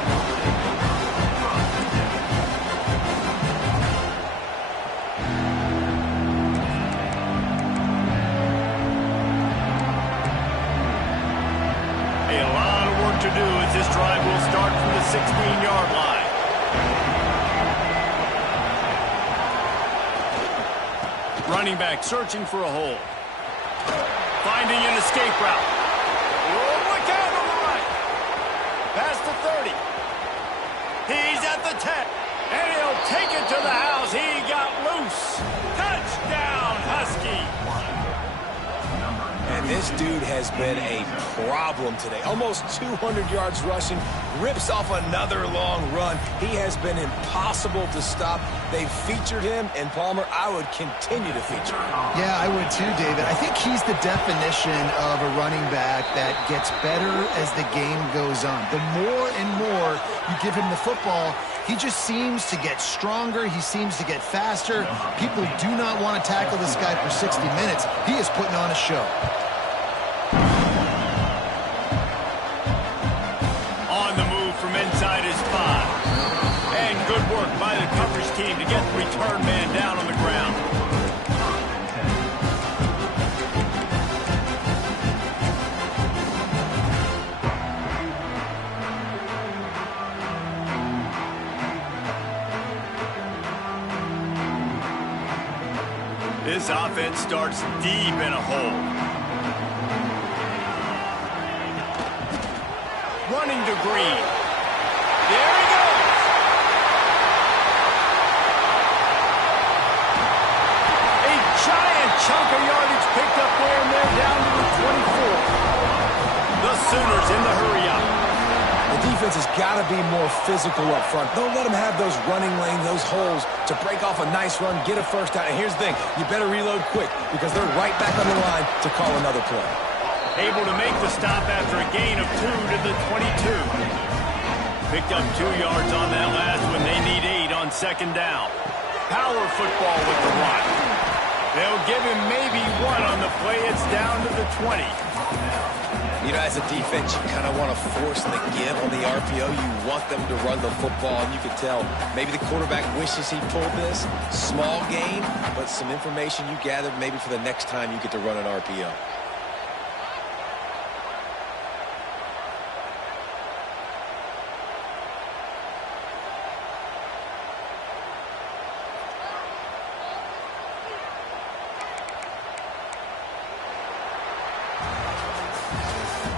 To do as this drive will start from the 16-yard line. Running back searching for a hole. finding an escape route. Oh, look out on the right. Past the 30. He's at the 10. And he'll take it to the house. He got loose. Touchdown, Husky. And this dude has been a problem today. Almost 200 yards rushing, rips off another long run. He has been impossible to stop. They've featured him, and Palmer, I would continue to feature him. Yeah, I would too, David. I think he's the definition of a running back that gets better as the game goes on. The more and more you give him the football, he just seems to get stronger. He seems to get faster. People do not want to tackle this guy for 60 minutes. He is putting on a show. On the move from inside his 5. And good work by the coverage team to get the return man down on the ground. This offense starts deep in a hole. Running to Green. There he goes. A giant chunk of yardage picked up there, and they're down to the 24. The Sooners in the hurry-up. The defense has got to be more physical up front. Don't let them have those running lanes, those holes to break off a nice run, get a first down. And here's the thing, you better reload quick because they're right back on the line to call another play. Able to make the stop after a gain of 2 to the 22. Picked up 2 yards on that last one. They need 8 on second down. Power football with the run. They'll give him maybe 1 on the play. It's down to the 20. You know, as a defense, you kind of want to force the give on the RPO. You want them to run the football, and you can tell maybe the quarterback wishes he pulled this. Small gain, but some information you gathered maybe for the next time you get to run an RPO.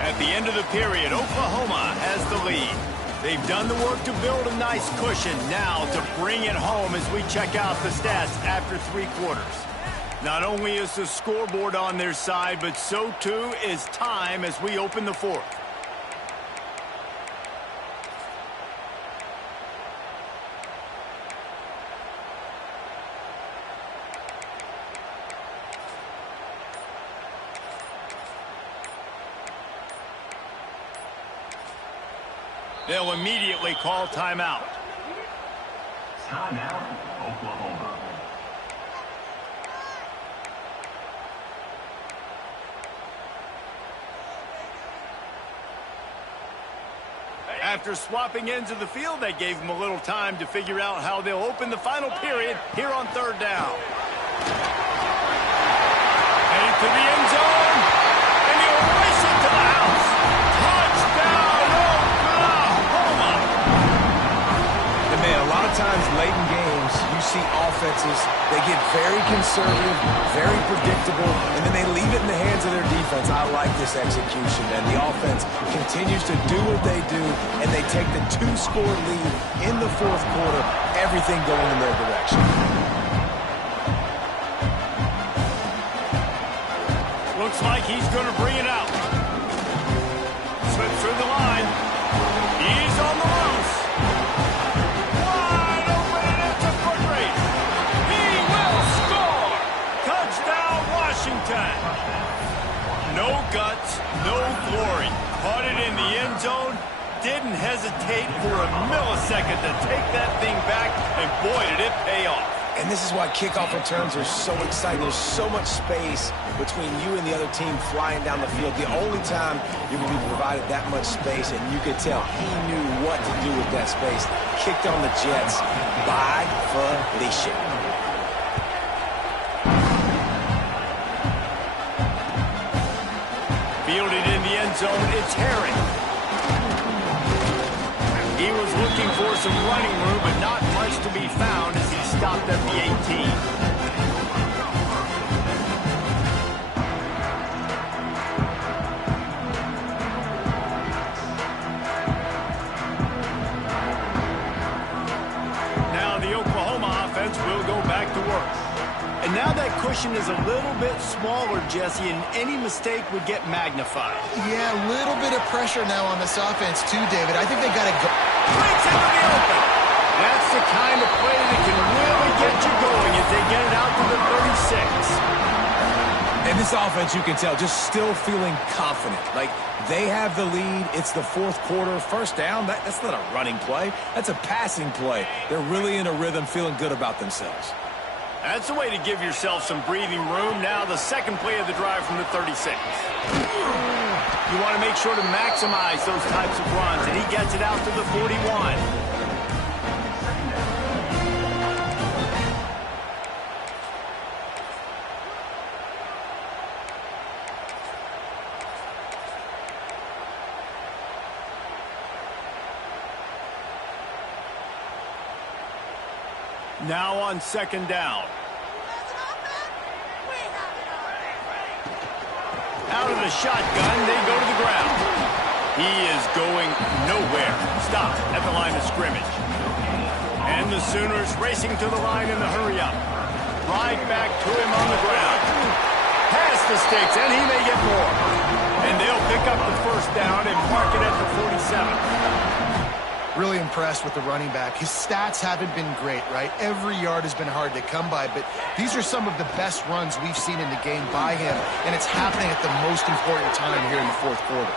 At the end of the period, Oklahoma has the lead. They've done the work to build a nice cushion. Now to bring it home as we check out the stats after 3 quarters. Not only is the scoreboard on their side, but so too is time as we open the 4th. They'll immediately call timeout. Timeout, Oklahoma. After swapping ends of the field, that gave them a little time to figure out how they'll open the final period here on 3rd down. Headed to the end zone, and he'll race it to the house. Touchdown, Oklahoma! And man, a lot of times late in games, you see offenses, they get very conservative, very predictable, and then they leave it in the hands of their defense. I like this execution, and the offense continues to do what they do, and they take the 2-score lead in the 4th quarter, everything going in their direction. Looks like he's going to bring it out. Slips through the line. He's on the loose. Wide open, and it's a foot race. He will score. Touchdown, Washington. No guts, no glory. Caught it in the end zone. Didn't hesitate for a millisecond to take that thing back, and boy, did it pay off. And this is why kickoff returns are so exciting. There's so much space between you and the other team flying down the field. The only time you can be provided that much space, and you could tell he knew what to do with that space. Kicked on the Jets by Felicia. Fielded in the end zone, it's Herring. He was looking for some running room, but not much to be found as he stopped at the 18. defense will go back to work. And now that cushion is a little bit smaller, Jesse, and any mistake would get magnified. Yeah, a little bit of pressure now on this offense too, David. I think they got to go. Breaks into the open. That's the kind of play that can really get you going as they get it out to the 36. And this offense, you can tell, just still feeling confident. Like, they have the lead. It's the fourth quarter. First down, that's not a running play. That's a passing play. They're really in a rhythm, feeling good about themselves. That's a way to give yourself some breathing room. Now the second play of the drive from the 36. You want to make sure to maximize those types of runs, and he gets it out to the 41. Now on second down. Out of the shotgun, they go to the ground. He is going nowhere. Stop at the line of scrimmage. And the Sooners racing to the line in the hurry-up. Right back to him on the ground. Past the sticks, and he may get more. And they'll pick up the first down and mark it at the 47. Really impressed with the running back. His stats haven't been great, right? Every yard has been hard to come by, but these are some of the best runs we've seen in the game by him, and it's happening at the most important time here in the fourth quarter.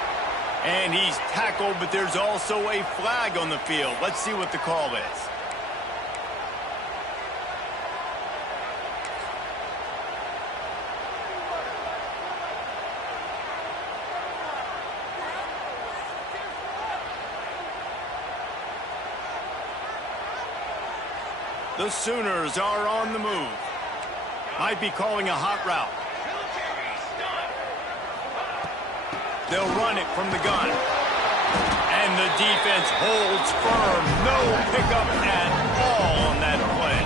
And he's tackled, but there's also a flag on the field. Let's see what the call is. The Sooners are on the move. Might be calling a hot route. They'll run it from the gun. And the defense holds firm. No pickup at all on that play.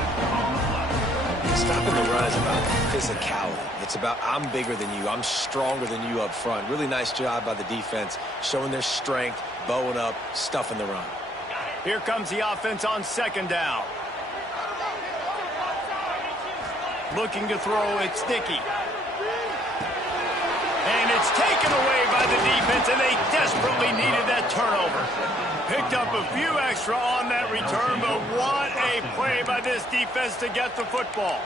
Stopping the run is about physicality. It's about I'm bigger than you. I'm stronger than you up front. Really nice job by the defense, showing their strength, bowing up, stuffing the run. Here comes the offense on second down. Looking to throw, it's Dickey. And it's taken away by the defense, and they desperately needed that turnover. Picked up a few extra on that return, but what a play by this defense to get the football.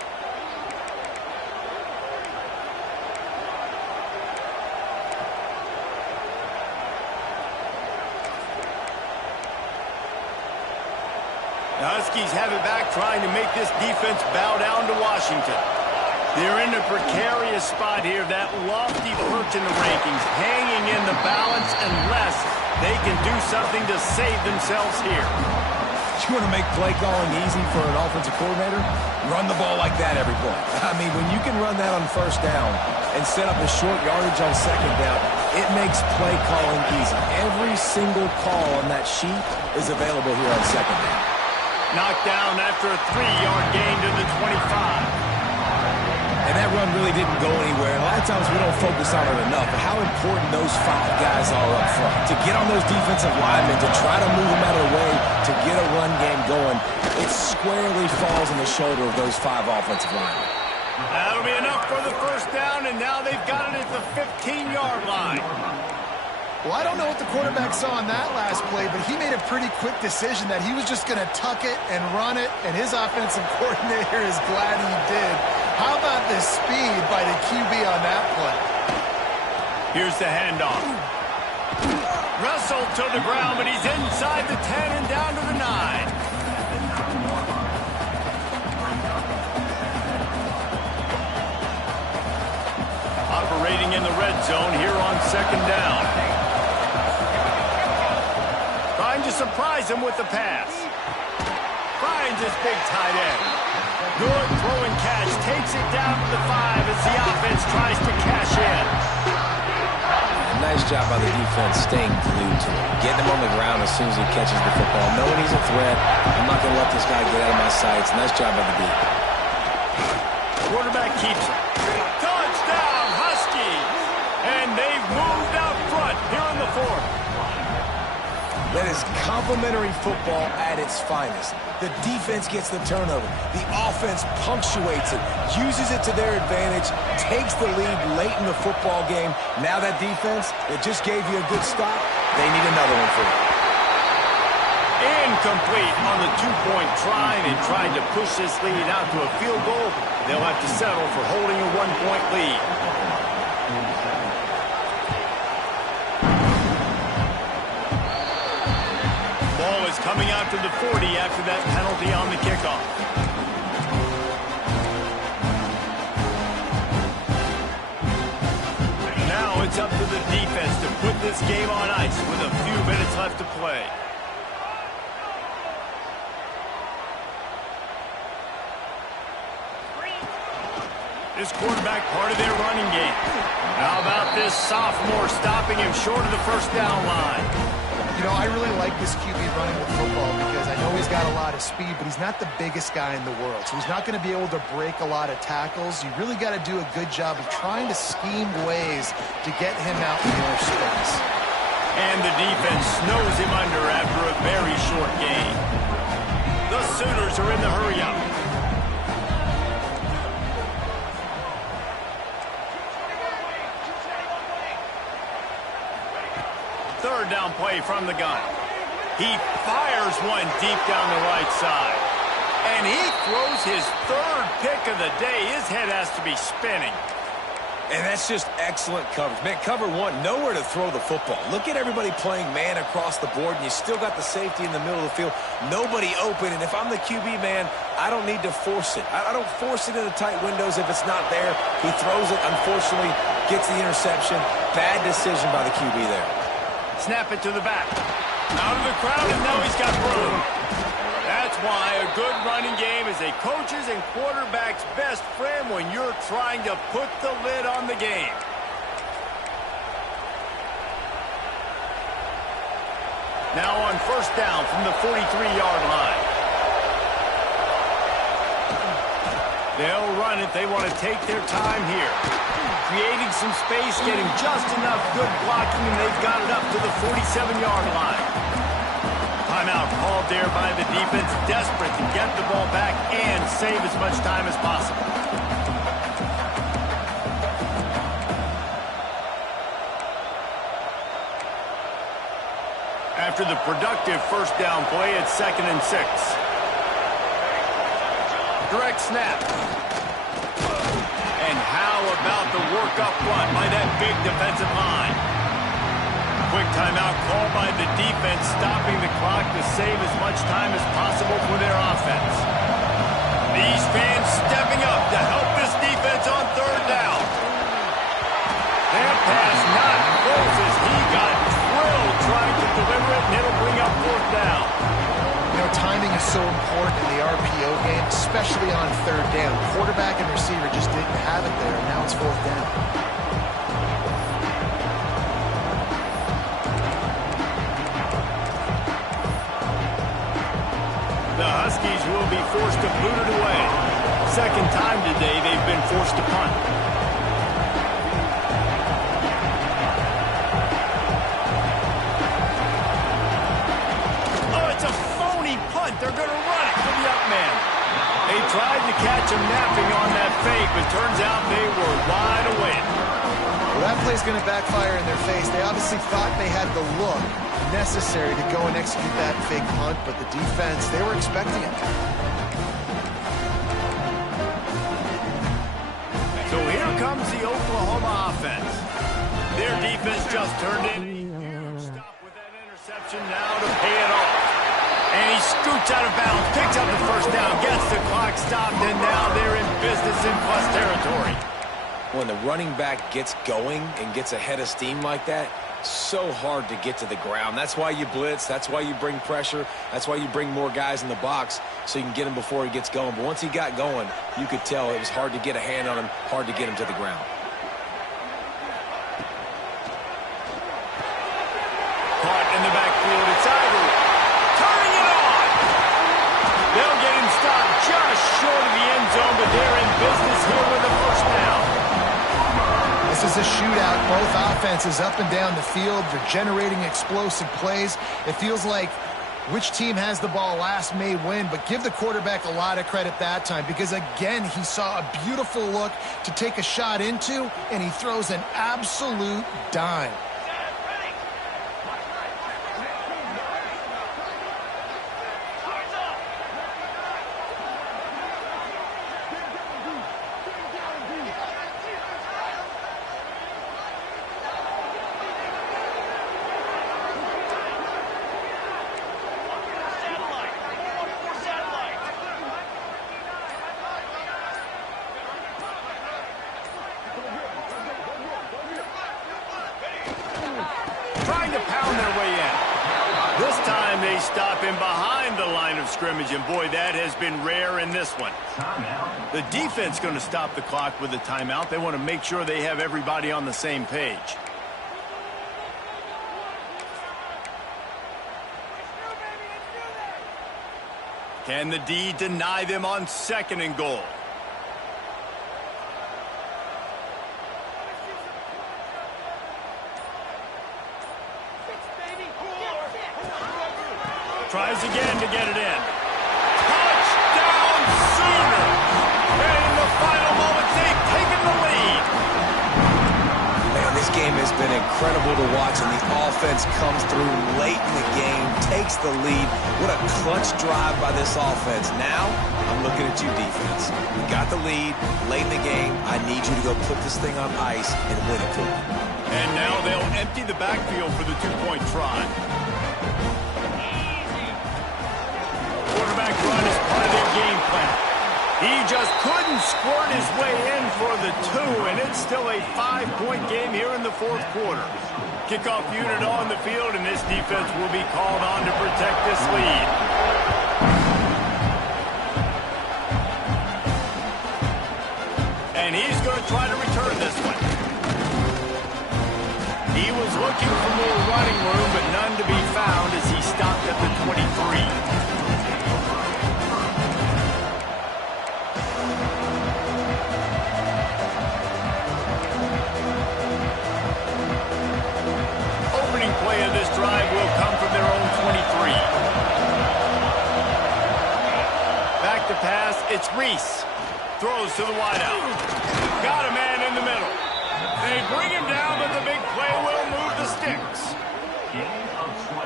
The Huskies have it back, trying to make this defense bow down to Washington. They're in a precarious spot here, that lofty perch in the rankings, hanging in the balance unless they can do something to save themselves here. You want to make play calling easy for an offensive coordinator? Run the ball like that every play. I mean, when you can run that on first down and set up a short yardage on second down, it makes play calling easy. Every single call on that sheet is available here on second down. Knocked down after a 3-yard gain to the 25. And that run really didn't go anywhere. And a lot of times we don't focus on it enough, but how important those 5 guys are up front. To get on those defensive linemen, to try to move them out of the way, to get a run game going, it squarely falls on the shoulder of those 5 offensive linemen. That'll be enough for the first down, and now they've got it at the 15-yard line. Well, I don't know what the quarterback saw on that last play, but he made a pretty quick decision that he was just going to tuck it and run it, and his offensive coordinator is glad he did. How about the speed by the QB on that play? Here's the handoff. Russell to the ground, but he's inside the 10 and down to the 9. Operating in the red zone here on second down. Trying to surprise him with the pass. Finds his big tight end. Good throwing catch. Takes it down to the 5 as the offense tries to cash in. Nice job by the defense staying glued to him. Getting him on the ground as soon as he catches the football. Knowing he's a threat. I'm not going to let this guy get out of my sights. Nice job by the D. Quarterback keeps it. Touchdown, Huskies! And they've moved out front here in the fourth. That is complementary football at its finest. The defense gets the turnover. The offense punctuates it, uses it to their advantage, takes the lead late in the football game. Now that defense, it just gave you a good stop. They need another one for you. Incomplete on the two-point try. They tried to push this lead out to a field goal. They'll have to settle for holding a one-point lead. Ball is coming out to the 40 after that penalty on the kickoff. Now it's up to the defense to put this game on ice with a few minutes left to play. This quarterback part of their running game. How about this sophomore stopping him short of the first down line? You know, I really like this QB running the football because I know he's got a lot of speed, but he's not the biggest guy in the world. So he's not going to be able to break a lot of tackles. You really got to do a good job of trying to scheme ways to get him out in more space. And the defense snows him under after a very short game. The Sooners are in the hurry-up. Third down play from the gun. He fires one deep down the right side. And he throws his third pick of the day. His head has to be spinning. And that's just excellent coverage. Man, cover one, nowhere to throw the football. Look at everybody playing man across the board, and you still got the safety in the middle of the field. Nobody open, and if I'm the QB, man, I don't need to force it. I don't force it into tight windows if it's not there. He throws it, unfortunately, gets the interception. Bad decision by the QB there. Snap it to the back. Out of the crowd, and now he's got room. That's why a good running game is a coach's and quarterback's best friend when you're trying to put the lid on the game. Now on first down from the 43-yard line. They'll run it. They want to take their time here. Creating some space, getting just enough good blocking, and they've got it up to the 47-yard line. Timeout called there by the defense, desperate to get the ball back and save as much time as possible. After the productive first down play, it's 2nd and 6. Direct snap. And how about the work up front by that big defensive line? Quick timeout call by the defense, stopping the clock to save as much time as possible for their offense. These fans stepping up to help this defense on third down. That pass not close as he got drilled trying to deliver it, and it'll bring up fourth down. You know, timing is so important in the RPO game, especially on third down. Quarterback and receiver just didn't have it there, and now it's fourth down. The Huskies will be forced to boot it away. Second time today they've been forced to punt. They're going to run it to the up man. They tried to catch him napping on that fake, but turns out they were wide awake. Well, that play's going to backfire in their face. They obviously thought they had the look necessary to go and execute that fake punt, but the defense, they were expecting it. So here comes the Oklahoma offense. Their defense just turned in. Stop with that interception now to pay it off. And he scoots out of bounds, picks up the first down, gets the clock stopped, and now they're in business in plus territory. When the running back gets going and gets ahead of steam like that, so hard to get to the ground. That's why you blitz. That's why you bring pressure. That's why you bring more guys in the box so you can get him before he gets going. But once he got going, you could tell it was hard to get a hand on him, hard to get him to the ground. Caught in the backfield, it's Ivory. Turning it on! They'll get him stopped just short of the end zone, but they're in business here with a first down. As This is a shootout. Both offenses up and down the field. They're generating explosive plays. It feels like which team has the ball last may win, but give the quarterback a lot of credit that time because, again, he saw a beautiful look to take a shot into, and he throws an absolute dime. Trying to pound their way in. This time they stop him behind the line of scrimmage, and boy, that has been rare in this one. The defense going to stop the clock with a timeout. They want to make sure they have everybody on the same page. Can the D deny them on 2nd and goal? Tries again to get it in. Touchdown Sooners! And in the final moments, they've taken the lead. Man, this game has been incredible to watch, and the offense comes through late in the game, takes the lead. What a clutch drive by this offense. Now, I'm looking at you, defense. You got the lead late in the game. I need you to go put this thing on ice and win it for me. And now they'll empty the backfield for the two-point try. Quarterback run is part of their game plan. He just couldn't squirt his way in for the 2, and it's still a 5-point game here in the 4th quarter. Kickoff unit on the field, and this defense will be called on to protect this lead. And he's going to try to return this one. He was looking for more running room, but none to be found as he stopped at the 23. Play of this drive will come from their own 23. Back to pass, it's Reese. Throws to the wideout. Got a man in the middle. They bring him down, but the big play will move the sticks.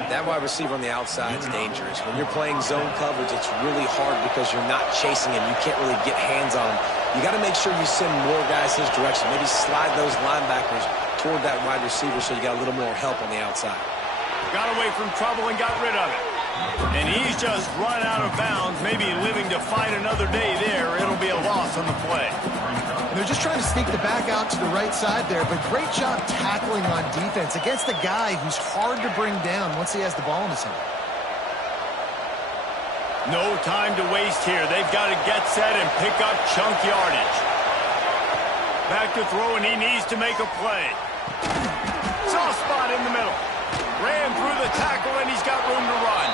That wide receiver on the outside is dangerous. When you're playing zone coverage, it's really hard because you're not chasing him. You can't really get hands on him. You got to make sure you send more guys his direction. Maybe slide those linebackers toward that wide receiver so you got a little more help on the outside. Got away from trouble and got rid of it. And he's just run out of bounds, maybe living to fight another day there. It'll be a loss on the play. They're just trying to sneak the back out to the right side there, but great job tackling on defense against a guy who's hard to bring down once he has the ball in his hand. No time to waste here. They've got to get set and pick up chunk yardage. Back to throw, and he needs to make a play. Soft spot in the middle. Ran through the tackle, and he's got room to run.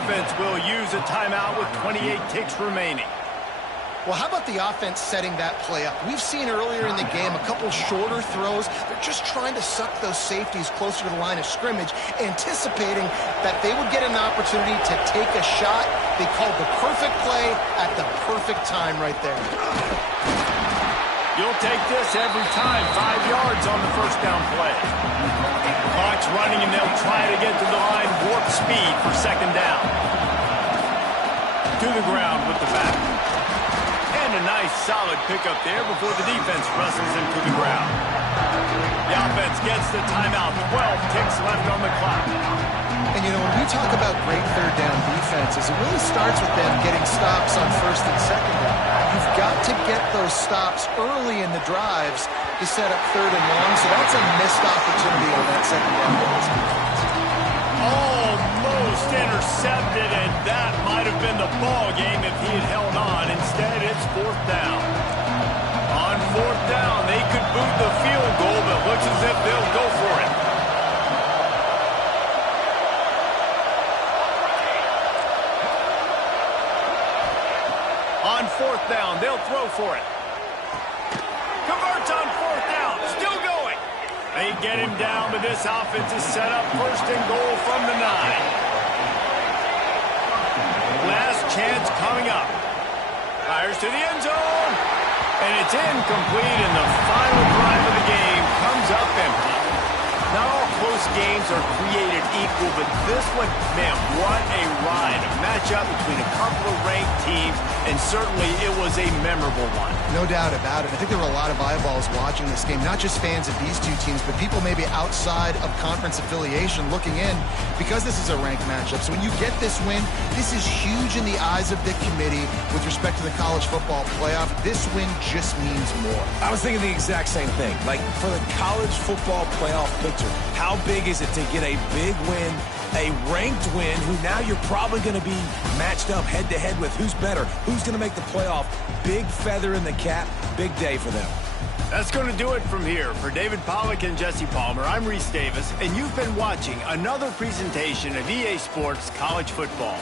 Offense will use a timeout with 28 ticks remaining. Well, how about the offense setting that play up? We've seen earlier in the game a couple shorter throws. They're just trying to suck those safeties closer to the line of scrimmage, anticipating that they would get an opportunity to take a shot. They called the perfect play at the perfect time right there. You'll take this every time. 5 yards on the first down play. Clock's running, and they'll try to get to the line warp speed for second down. To the ground with the back. And a nice solid pickup there before the defense wrestles him to the ground. The offense gets the timeout. 12 ticks left on the clock. And, you know, when we talk about great third down defenses, it really starts with them getting stops on first and second down. You've got to get those stops early in the drives to set up third and long, so that's a missed opportunity on that second down. Almost intercepted, and that might have been the ball game if he had held on. Instead, it's fourth down. On fourth down, they could boot the field goal, but looks as if they'll go for it. On fourth down, they'll throw for it. Converts on fourth down. They get him down, but this offense is set up first and goal from the 9. Last chance coming up. Fires to the end zone. And it's incomplete, and the final drive of the game comes up empty. Not all close games are created equal, but this one, man, what a ride. A matchup between a couple of ranked teams, and certainly it was a memorable one. No doubt about it. I think there were a lot of eyeballs watching this game, not just fans of these two teams, but people maybe outside of conference affiliation looking in because this is a ranked matchup. So when you get this win, this is huge in the eyes of the committee with respect to the college football playoff. This win just means more. I was thinking the exact same thing. Like, for the college football playoff picture, how big is it to get a big win, a ranked win, who now you're probably going to be matched up head-to-head with who's better, who's going to make the playoff. Big feather in the cap, big day for them. That's going to do it from here. For David Pollack and Jesse Palmer, I'm Reese Davis, and you've been watching another presentation of EA Sports College Football.